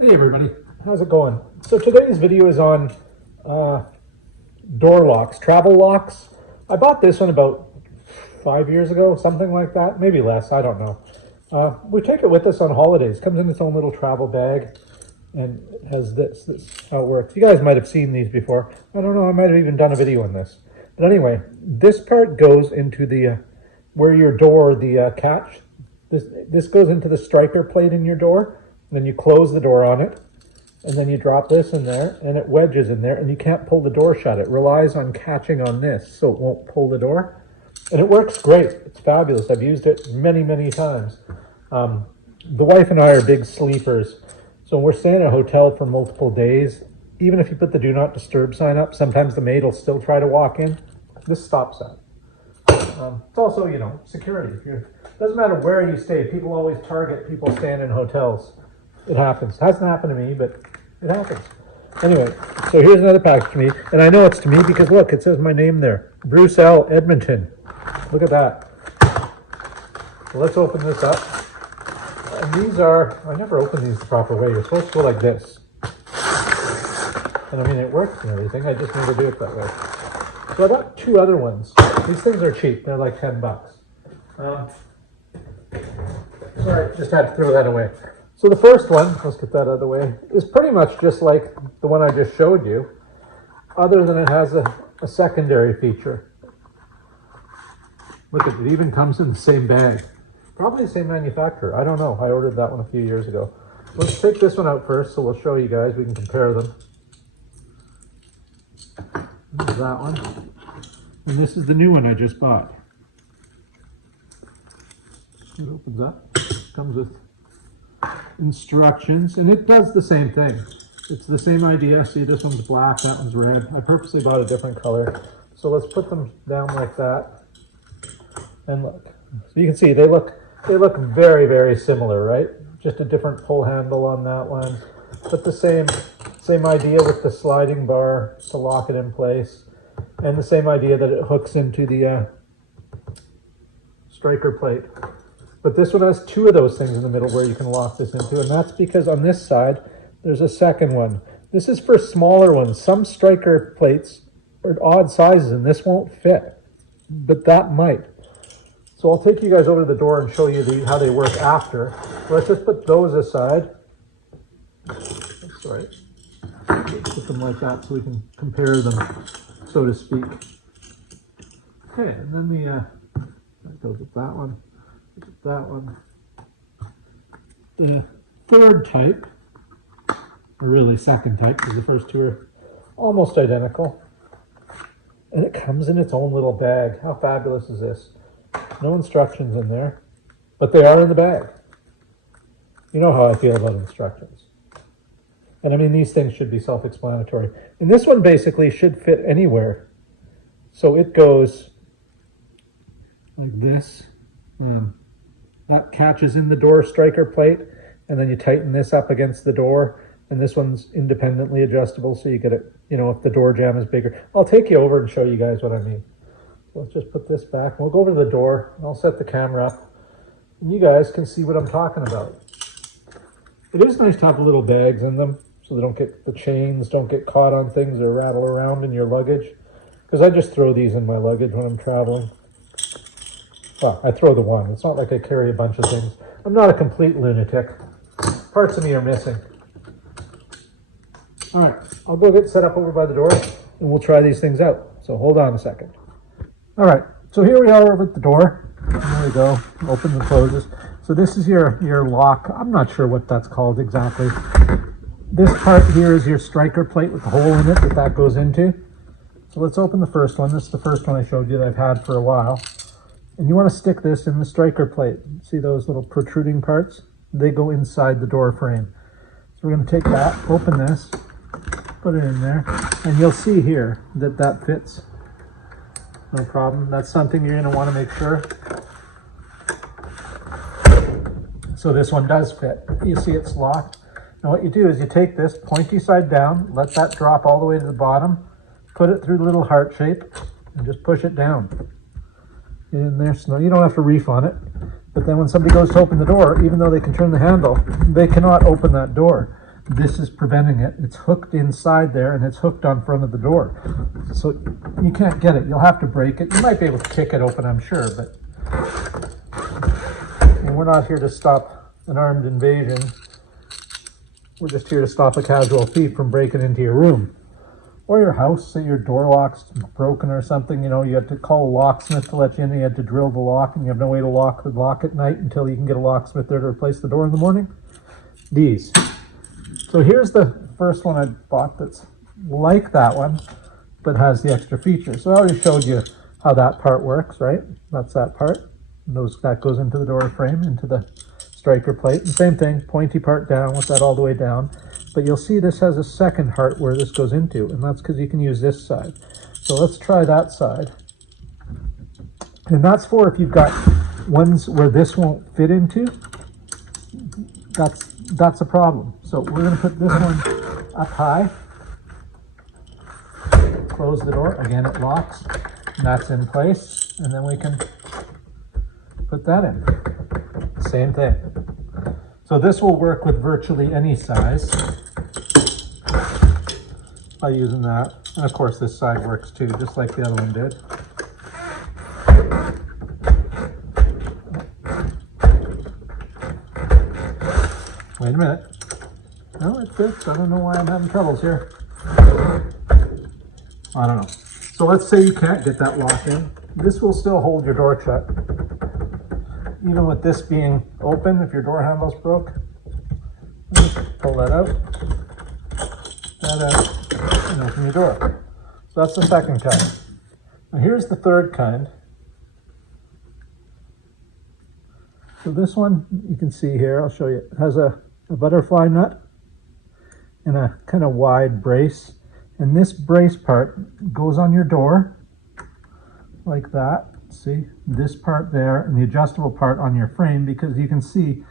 Hey everybody, how's it going? So today's video is on door locks, travel locks. I bought this one about 5 years ago, something like that, maybe less, I don't know. We take it with us on holidays. Comes in its own little travel bag, and it has this is how it works. You guys might have seen these before. I don't know, I might have even done a video on this. But anyway, this part goes into the, where your door, the catch, this goes into the striker plate in your door. Then you close the door on it, and then you drop this in there, and it wedges in there, and you can't pull the door shut. It relies on catching on this, so it won't pull the door. And it works great. It's fabulous. I've used it many, many times. The wife and I are big sleepers, so when we're staying at a hotel for multiple days, even if you put the do not disturb sign up, sometimes the maid will still try to walk in. This stops that. It's also, security. Doesn't matter where you stay. People always target people staying in hotels. It happens. It hasn't happened to me, but it happens. Anyway, so here's another package to me. And I know it's to me because look, it says my name there. Bruce L. Edmonton. Look at that. So let's open this up. And these are, I never open these the proper way. You're supposed to go like this. And I mean, it works and everything. I just never do it that way. So I got two other ones. These things are cheap. They're like $10. Sorry, just had to throw that away. So the first one, let's get that out of the way, is pretty much just like the one I just showed you, other than it has a secondary feature. Look, it even comes in the same bag. Probably the same manufacturer. I don't know. I ordered that one a few years ago. Let's take this one out first, so we'll show you guys. We can compare them. There's that one. And this is the new one I just bought. It opens up. Comes with instructions, and it does the same thing. It's the same idea. See, this one's black, that one's red. I purposely bought a different color. So let's put them down like that. And look. So you can see they look very, very similar, right? Just a different pull handle on that one. But the same idea with the sliding bar to lock it in place. And the same idea that it hooks into the striker plate. But this one has two of those things in the middle where you can lock this into, and that's because on this side, there's a second one. This is for smaller ones. Some striker plates are odd sizes, and this won't fit, but that might. So I'll take you guys over to the door and show you how they work after. Let's just put those aside. That's right. Put them like that so we can compare them, so to speak. Okay, and then that goes with that one. That one. The third type, or really second type, because the first two are almost identical. And it comes in its own little bag. How fabulous is this? No instructions in there, but they are in the bag. You know how I feel about instructions. And I mean, these things should be self-explanatory. And this one basically should fit anywhere. So it goes like this. That catches in the door striker plate, and then you tighten this up against the door, and this one's independently adjustable, so you get it, if the door jamb is bigger. I'll take you over and show you guys what I mean. So let's just put this back. We'll go over to the door, and I'll set the camera up, and you guys can see what I'm talking about. It is nice to have little bags in them, so the chains don't get caught on things or rattle around in your luggage, because I just throw these in my luggage when I'm traveling. Well, I throw the one. It's not like I carry a bunch of things. I'm not a complete lunatic. Parts of me are missing. All right, I'll go get set up over by the door, and we'll try these things out. So hold on a second. All right, so here we are over at the door. There we go. Opens and closes. So this is your lock. I'm not sure what that's called exactly. This part here is your striker plate with the hole in it that goes into. So let's open the first one. This is the first one I showed you that I've had for a while. And you want to stick this in the striker plate. See those little protruding parts? They go inside the door frame. So we're going to take that, open this, put it in there, and you'll see here that fits. No problem. That's something you're going to want to make sure. So this one does fit. You see it's locked. Now what you do is you take this pointy side down, let that drop all the way to the bottom, put it through the little heart shape, and just push it down. In there, so you don't have to reef on it. But then when somebody goes to open the door, even though they can turn the handle, they cannot open that door. this is preventing it. It's hooked inside there and it's hooked on front of the door. So you can't get it. You'll have to break it. You might be able to kick it open, I'm sure, but we're not here to stop an armed invasion. We're just here to stop a casual thief from breaking into your room or your house. Say your door lock's broken or something, you know, you had to call a locksmith to let you in. You had to drill the lock and you have no way to lock the lock at night until you can get a locksmith there to replace the door in the morning. These. So here's the first one I bought that's like that one, but has the extra feature. So I already showed you how that part works, right? That's that part. That goes into the door frame, into the striker plate. And same thing, pointy part down with that all the way down. But you'll see this has a second heart where this goes into, and that's because you can use this side. So let's try that side. And that's for if you've got ones where this won't fit into. That's a problem. So we're going to put this one up high. Close the door. Again, it locks. And that's in place. And then we can put that in. Same thing. So this will work with virtually any size by using that. And of course this side works too, just like the other one did. Wait a minute. No, it fits. I don't know why I'm having troubles here. I don't know. So let's say you can't get that lock in. This will still hold your door shut. Even with this being open, if your door handle's broke, just pull that out, and open your door. So that's the second kind. Now here's the third kind. So this one, you can see here, I'll show you, it has a butterfly nut and a kind of wide brace. And this brace part goes on your door like that. See, this part there and the adjustable part on your frame, because you can see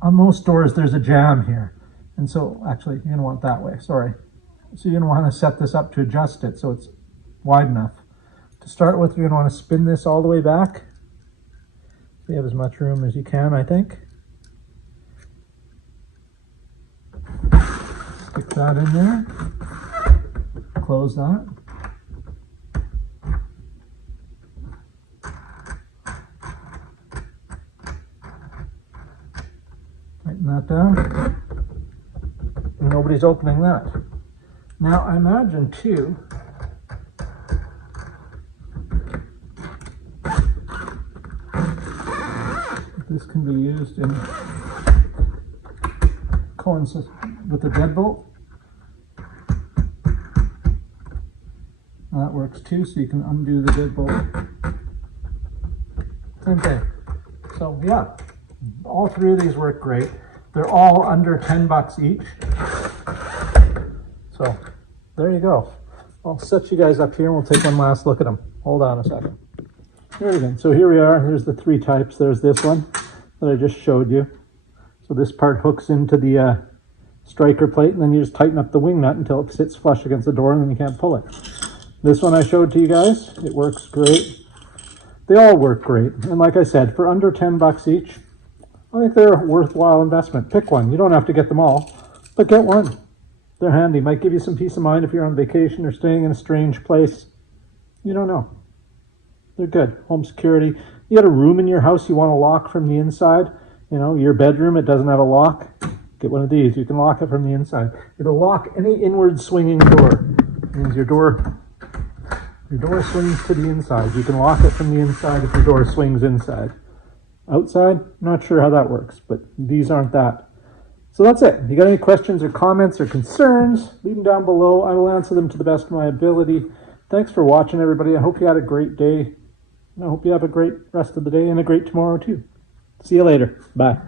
on most doors there's a jamb here. And so actually you're going to want that way, sorry. So you're going to want to set this up to adjust it so it's wide enough. To start with, you're going to want to spin this all the way back. So you have as much room as you can, I think. Stick that in there. Close that. Tighten that down. And nobody's opening that. Now I imagine too, this can be used in coincides with the deadbolt. That works too, so you can undo the deadbolt. Same thing. So yeah, all three of these work great. They're all under $10 each. So there you go. I'll set you guys up here and we'll take one last look at them. Hold on a second. Here we go. So here we are. Here's the three types. There's this one that I just showed you. So this part hooks into the striker plate, and then you just tighten up the wing nut until it sits flush against the door and then you can't pull it. This one I showed to you guys. It works great. They all work great. And like I said, for under $10 each, I think they're a worthwhile investment. Pick one. You don't have to get them all, but get one. They're handy. Might give you some peace of mind if you're on vacation or staying in a strange place. You don't know. They're good. Home security. You got a room in your house you want to lock from the inside. You know, your bedroom, it doesn't have a lock. Get one of these. You can lock it from the inside. It'll lock any inward swinging door. It means your door swings to the inside. You can lock it from the inside if your door swings inside. Outside, not sure how that works, but these aren't that. So that's it. If you got any questions or comments or concerns, leave them down below. I will answer them to the best of my ability. Thanks for watching, everybody. I hope you had a great day. I hope you have a great rest of the day and a great tomorrow, too. See you later. Bye.